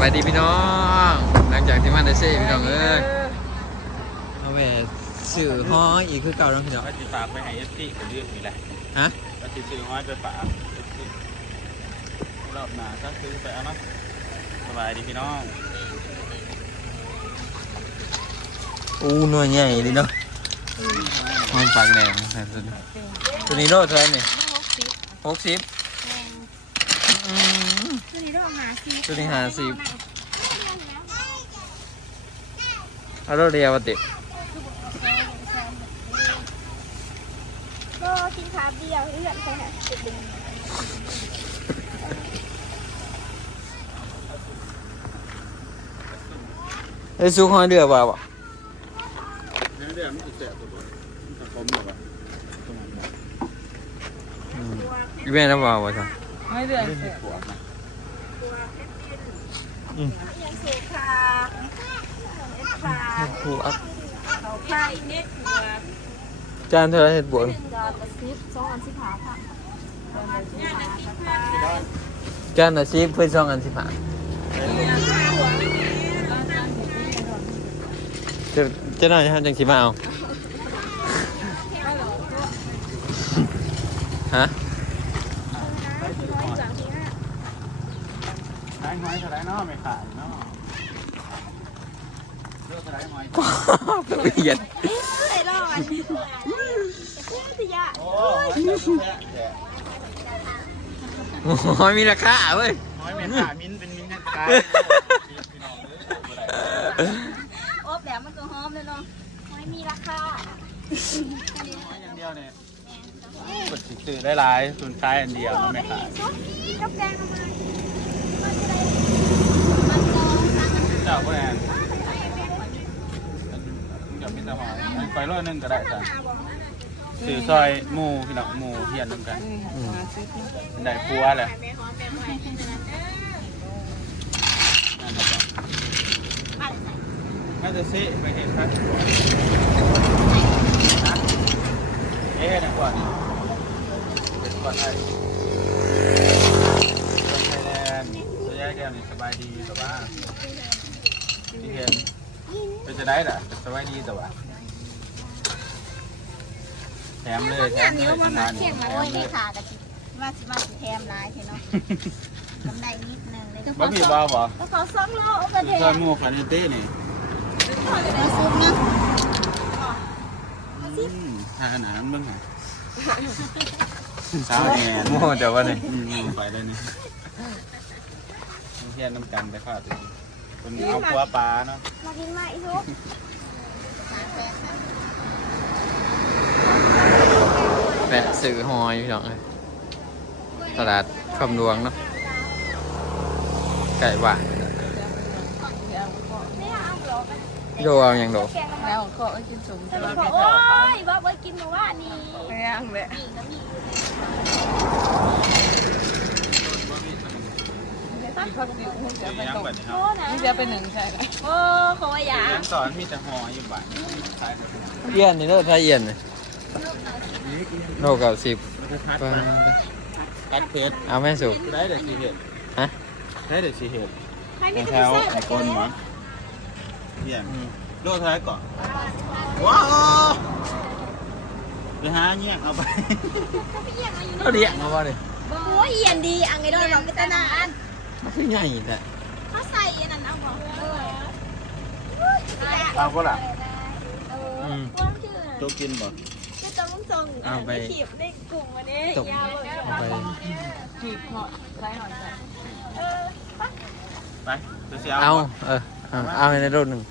บายดีพี่น้อง หลังจากที่มาได้เซ่พี่น้องเอ้ยเอาแหวสื่อห้อยอีกคือเก่าแล้วพี่น้องก็จะฝากไปให้เอฟซีกับเรื่องนี้แหละฮะก็จะซื้อห้อยไปฝาก FC รอบหน้าก็ซื้อไปเอาเนาะสบายดีพี่น้องอู้หน่วยใหญ่ดิเนาะห้อยปากแดงใส่ตัวนี้ตัวนี้โลเท่าไหร่นี่หกสิบอืมตัวนี้ ต้องหาซีตัวนี้หาสิบเอาโลเรียวมาติก็กินขาเดียวเลือดใช่ไหมจุดดึงไอ้ยซุกห้อยเดือเปล่าวะเนื้อเดือดมันจะแสบตัวบนมันจะคมหรอวะตรงนั้นนะอืมอีแม่น้ำเปล่าวะจ๊ะไม่เดือด ไม่ได้ปวดนะยังเสียขาเอ็ดขาผูอักเขาไข่เน็ตหัวจานเท่าไรเห็ดบวงดอกกระซิบสองอันสิบหาค่ะตอนนี้สิบหาค่ะจานอาชีพเพื่อนสองอันสิผ่าจะจะหน่อยนะจังสิมาเอาฮะ ได้ ห้อยเท่าไหรเนาะไม่ขายเนาะเลือกเท่าไหรห้อยละเอียดไอ้รอดติยะโอ้ยแสบแสบโอ้ยมีราคาเว้ยห้อยไม่ขามิ้นเป็นมิ้นนักขายพี่น้องเอ้ยบ่ได้โอ๊บแบบมันก็หอมเลยเนาะไม่มีราคาห้อยอย่างเดียวเนี่ยกดสิซื้อได้หลายส่วนขายอันเดียวมันไม่ขายกับแกงทำไม จ้าก็แอนเดี๋ยวมีแต่หอมไปร้อยหนึงก็ได้จ้ะซื้อซอยหมูพี่น้องหมูเฮียนนำกันได้ปัวแหละนั่นแหละจ้ะน่าจะซิไปเห็นครับเอ๊ะนะกว่านี่เป็นก่อนไทยก่อนไทยแลนด์ระยะแก้วนี่สบายดีแต่ว่า ที่เห็นเป็นจะได้ล่ะสบายดีแต่ว่าแถมเลยแถมเลยทำงานเขียนมาแถโอ้มยเลนี่ยค่ะกะทิว่าสิมาสิแถมลายเถอะเนาะกำไรนิดนึงเลยก็พบ่อมีสบ่องบ่ก็ขอสองโลเอาประเดี๋ยวซอยหมูคันเต้นี่เอาซุปเนาะอืมทานอาหารเบิ่งหาสาวแอนโม่เดี๋ยววันนี้อืมไปเลยนี่เฮียนน้ำกันไปข้าวตัวนี้ คนเอาปัวปลาเนาะมากินมาอีกทุกแปะสื่อหอยพี่น้องเลยตลาดคำหลวงเนาะไก่หวานไม่เอาหรอกโยเอาอย่างโดแกงมาแล้วก็กินสมแต่บอกโอ้ยว่าว่ากินมาว่านี่ไม่ยังเลยนี่ก็มี มีพักดิบให้เสียไปยังตกแบบนี้ครัโอ้บนะนี่เสียไปหนึ่งใช่ไหมโอ้ขออย่าเรียนสอนมีแต่ห่ออยู่บ้านขายแบบเอียนนี่เด้อไทยเอียนนี่โลเก้าสิบนี้คัดปลามาคัดเพชรเอาไม่สุกได้เด็ดสีเห็ดฮะได้เด็ดสีเห็ดใครไม่แถได้วใส่ไอ้ก้นหมอเพียงโลท้ายก่อนว้าวไปหาเงี้ยเอาไปเราเรียกมาบ่เลยโอ้ยเย็นดีอังไงโดนบอกไม่ตนาน มันคือใหญ่แต่เขาใส่อันนั้นเอาบอกเออเอาก็ล่ะเออความชื่อโจกินบ่จะต้องทรงในขีบในกลุ่มวันนี้ยาวเลยเอาไปจีบเหาะใช้หอยใส่เออไปเดี๋ยวสิเอาเออเอาเอาไปในรถหนึ่ง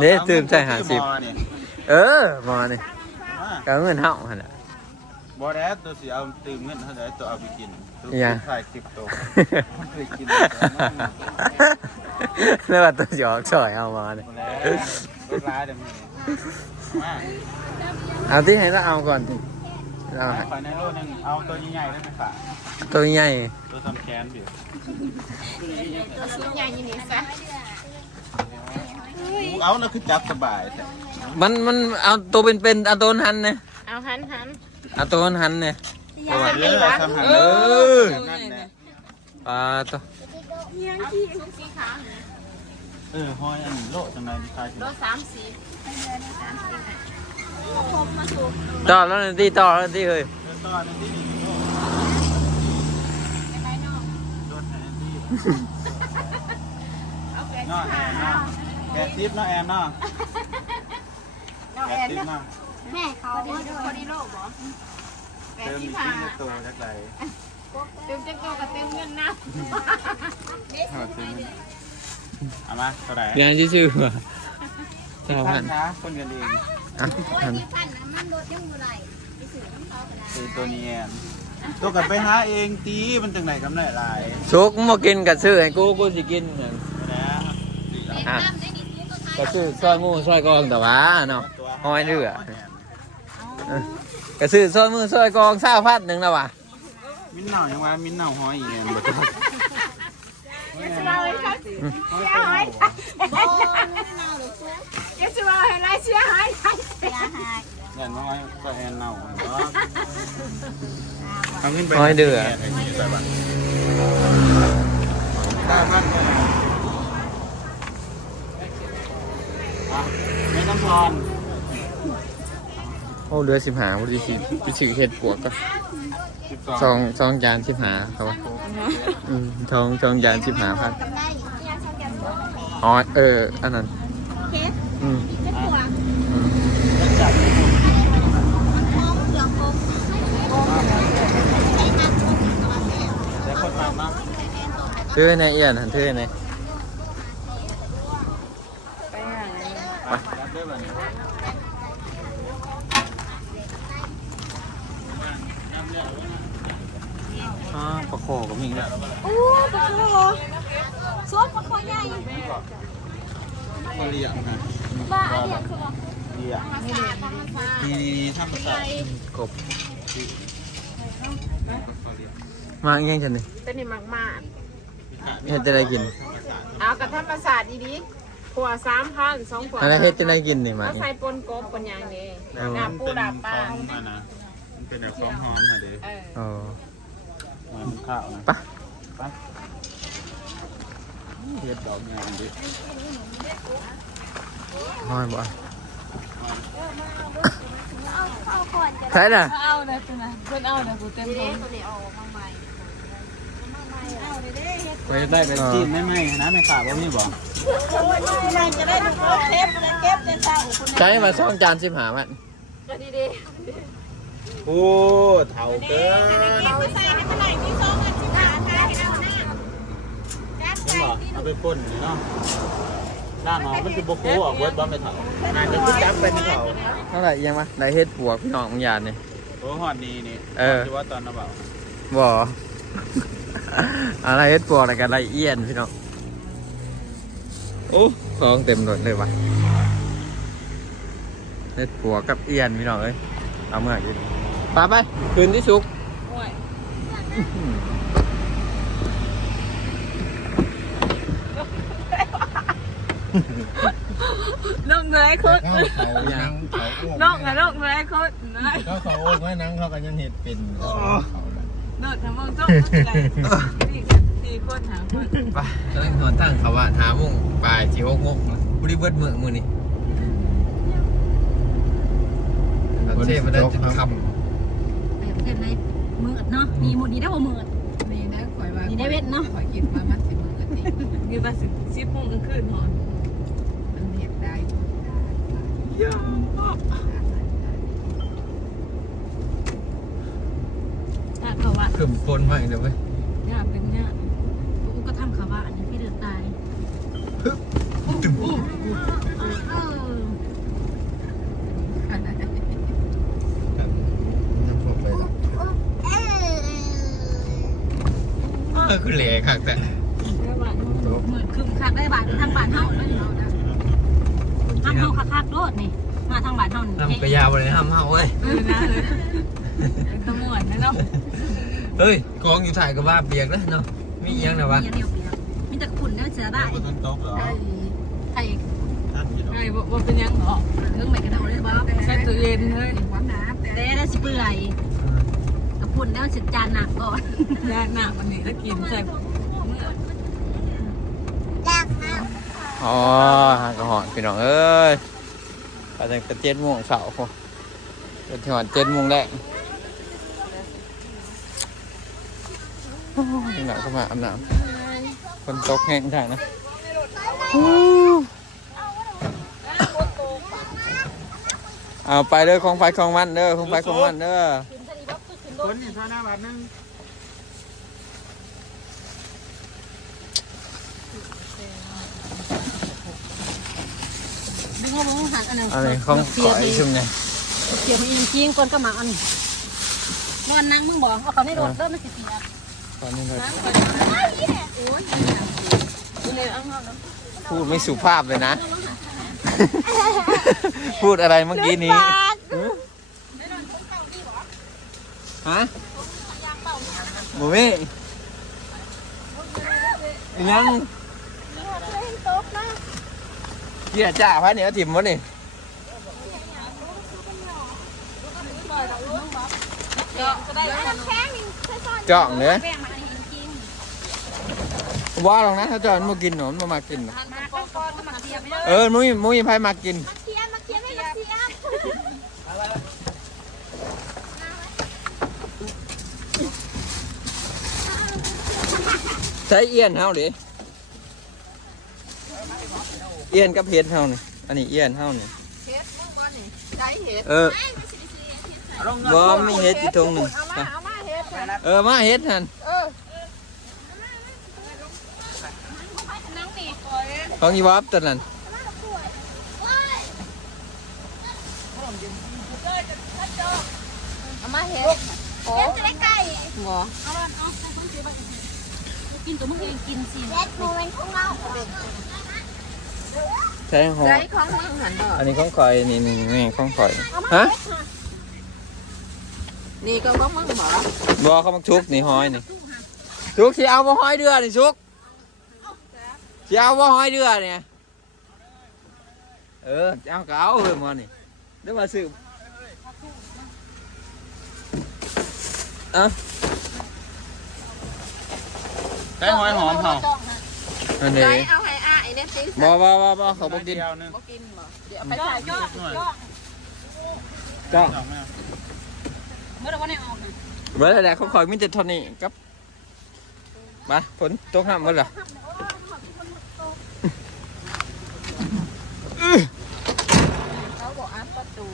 เด้ตื่นใจหาสิบเออมาเนี่ยก็เงินเฮาหั่นน่ะ บ่ได้ตัวสิเอาตื่มเงินเท่าไหร่ตัวเอาไปกินตัวอิหยัง ถ่ายคลิปตัวเคยกินแล้วว่าตัวหยอกช่อยเอามาเนี่ยบ่แล้วรถร้ายเดี๋ยวมึงมาเอาที่ให้เราเอาก่อนดิเราให้ขอในโลนึงเอาตัวใหญ่ๆได้ไหมฝากตัวใหญ่ตัวทำแขนบิวตัวสุดใหญ่ยังนี่ซะเอาแล้วคือจับสบายแต่มันมันเอาตัวเป็นๆเอาตัวหันเนี่ยเอาหันหัน เอาตัวหันเนี่ยยาเออทำหันเอเลอนั่นแหละปลาตัวยังขี้ซุปสีขาวเออหอยอันโลจังไรขายโลสามสีไม่เดือนในสามสิบอะคมมาถูกต่อแล้วนี่ตีต่อแล้วนี่เฮ้ยเริ่มต้นในที่นี่โลไปนอกโดนในที่เอาแกเนาะแอนเนาะแกทิปเนาะแอนเนาะน้องแกแอนทิปเนาะ แม่เขาพอดีพอดีโลกเหรอแปดเติมสิมีบห้าที่ตัวจักไรเต็มจังโตกับเต็มเงินนะเอามาเท่าไหร่งานชื่อว่าเจ้าพัพันนนะคนกันเองอะโอ้ยพันที่พันน้ำมันรถยังอยู่ไรไปซื้อน้ำเขาก็ได้คือตัวนี้แอนตัวกันไปหาเองตีมันจังไหนกำไรหลายสุกมากินกับซื้อให้กูกูสิกินนั่นแล้วอะก็ซื้อซอยหมูซอยกองแต่ว่าเนาะหอยเรือ เออก็ซื้อซอยหมูซอยกองเศร้าพัดหนึ่งแล้วว่ะมิ้นเน่ายังว่ามิ้นเน่าหอยอีกแอนบ่ได้จะมาเลยค่ะเสียหายโอ้ยไม่เน่าหรือเสื้อจะมาให้ไรเสียหายเสียหายเงินมาไว้ก็แอนเน่าเอาขึ้นไปตาพันไม่ต้องพรโอ้เรือสิบหาวันที่สิไปซื้อเห็ดปวกก็สิบซองซองจานสิบหาเขาว่าอืมซองซองจานสิบหาพันกำได้อยู่ที่ยังชอบแกมบอกอ๋อเอออันนั้นเคสอืมเจ็บปวดอืมจับมันท้องเหลืองคมไอ้นักชมตัวแม่แล้วคนมามาเธอในเอียนหันเธอใน ไปหา จับได้แบบนี้ อ๋อ โคก็มีแล้วโอ้ปลาโคซุปลาใหญ่เขาเรียกนะบ้าอันเดียวคือบอกเรียกภามศาสาสตร์กบเขาเรียกมาอีกยังฉันนี่เป็นนี่มากมากเฮ็ดจะได้กิน เอากับธรรมศาสตร์ดีๆผัวสามพันสองผัวอะไรเฮ็ดจะได้กินนี่มามาอีกใส่ปนกบปนยางนี่เออดาบปูดาบปลามันเป็นแบบฟองหอมค่ะเด้เออ มันข้าวนะปะไปเฮ็ดดอกงานดิห้อยบ่เอาเข้าก่อนจะใช่น่ะเอาเลยจ้ะนะเพิ่นเอาเลยกูเต็มเด้ท้องตัวเดียวออกมาใหม่มาใหม่เอาเลยเด้เฮ็ดไปได้เป็นจีนไม่ไหมนะไม่ขาดว่ามีบ่อะไรจะได้ดูเทปเลยเก็บจะเศร้าคุณใช้มาซองจานสิบหามันดีดี โอ้เท่าเกินเอาใส่ให้เท่าไหร่ที่สองอันสิบาทค่ะให้เอาหน้าจัดใส่นบ่ที่เอาไปป่นเนาะหน้าหนอมันคือบ่โคออกเบิร์ดบ่ไม่เท่าน่าจะคือจับเป็นเท่าเท่าไหร่อียังมาได้เฮ็ดปวกพี่น้องมึงยานนี่โอ้ฮอดดีนี่เออที่ว่าตอนน่ะบ่บ่อะไรเฮ็ดปวกอะไรกันไรเอียนพี่น้องโอ้ของเต็มรถเลยวะเฮ็ดปวกกับเอียนพี่น้องเอ้ยเอาเมื่อกิน ไปไป คืนที่สุกห่วยน้องเลยคุดยังน้องอะน้องเลยคุดนะเขาเขาโอ้ไว้นังเขาก็ยังเห็ดเป็นเนิร์ดทำมองจ้องอะไรสี่กันสี่คนหาคนไปตอนนั้นนอนตั้งเขาว่าหามุ่งปลายที่หกโมงบริเบิดมือมือนี่เช่มาได้จุดค เห็นไหมมืดเนาะมีหมดนี้ได้บ่มืด นี่นะข่อยว่านี่ได้เวทเนาะ ข่อยกินมามันสิมือกันนี่คือว่าสิสิบโมงกลางคืนหอนมันเห็ดได้ถ้าเขาว่าำขึ้นฝนมาอีกเดี๋ยวเว้ย เนี่ยเป็นเนี่ย กูก็ทำขาว่าอันนี้พี่เดือดตาย ตึ้ม เออ เอ อคือเหล่คักแต่เหมือนคึมคักได้บาททางบ้านเฮาเลยเนาะทางเฮาคักๆโลดนี่ มาทางบ้านเฮานี่ทำกระยาวเลยห้ามเฮาเว้ยเออนะเลยเป็นตำรวจนะเนาะเฮ้ยกองอยู่ถ่ายกับว่าเปียกแล้วเนาะมีเอียงนะวะมีเดียวเปียกมีแต่ขุ่นเด้อเสือได้บ่ทันตกเหรอไอ้ท่านอยู่ดอกไอ้บ่เป็นยังหรอเรื่องใหม่กระเดาเลยบ่ใช้ตู้เย็นเฮ้ยแต่ได้สิเปื่อยกับขุ่นแล้วสิจานหนักก่อนยากหนักวันนี้แล้วกินใส่เมื่ ออ๋อหางกระหอนพี่น้องเอ้ยไปตั้งแต่เจ็ดโมงเช้าพอจนถึงวันเจ็ดโมงแรกโอ้ยหนักเข้ามาอาบน้ำคนตกแห้งใช่นะเอาไปเด้อของไฟของมันเด้อของไฟของมันเด้อคนนี่ท่าหน้าบาทหนึง ดึงเอามือหันอันนึงอันนี้ของเสีข่ยอยไปชุ่มไงเสียไปอีกจริงก่อนก็มาอันนี้นอนนั่งมึงบอกเอาเขาในรถเริ่มมันสิเสียตอนนี้เราดูเลยเอาเอาน้ำพูดไม่สุภาพเลยนะ พูดอะไรเมื่อกี้นี้ฮะหมูมี่ยัง เกี่ยจ่าพระเหนียวถิ่มวะนี่จ่องเนื้อแป้งมาอันนี้จริงว่าหรอกนะถ้าจอนมากินหนอนมามากินน่ะมาก้อนก้อนก็มาเสียไปเลยเออมุ้ยมุ้ยไพ่มากินเสียมาเสียไม่มาเสียใช้เอียนเฮาดิ เอียนกับเห็ดเฮานี่อันนี้เอียนเฮานี่เฮ็ดมึงบ่นี่ได้เฮ็ดเออบ่มีเห็ดที่ตรงหนึงเอามาเอามาเฮ็ดนะเออมาเห็ดหันเออนั่งนี่ของอีวอบตัวนั้นเอามาเฮ็ดโอ้จะได้ไก่บ่เอาละเอาใส่คนเสียไปกินตัวมึงเองกินสิ ใช่หอใจของมึงหันบ่อันนี้ของข่อยนี่นี่นี่ของข่อยฮะนี่ก็ของมึงบ่บ่เขามาชุกนี่หอยนี่ชุกสิเอาบ่หอยเดือนี่ชุกสิเอาบ่หอยเดือเนี่ยเออเอาก็เอาเว้ยมานี่เดี๋ยวมาซื้อเอะใช้หอยหอมเห่าอันใจนี้ บ่บ่บ่บ่เขาบ่กินเดียวหนึงบ่กินบ่เดี๋ยวไปย่อถ่ายย่อหน่อยย่อจ้าเอาไหมเอาเมื่อวันไหนออกนะเมื่อไหร่เขาคอยมิแต่เท่านี้ครับมาฝนตกน้ำหมดเหรอเขาบอกอัดประตู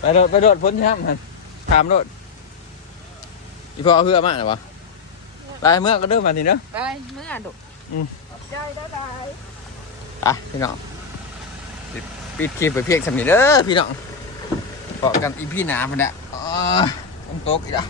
ไปโดดไปโดดพ้นที่ห้ามทันถามโดดอีพ่อเอาเพื่อมาหรอวะไปเมื่อก็เริ่มมาทีเนาะไปเมื่อดุอืมใจได้ได้ อะพี่น้องปิดคลิปไปเพียงสำนีเด้อพี่น้องบอกกันอีพี่หนาไปเนี่ยอ๋อต้องตกอีกแล้ว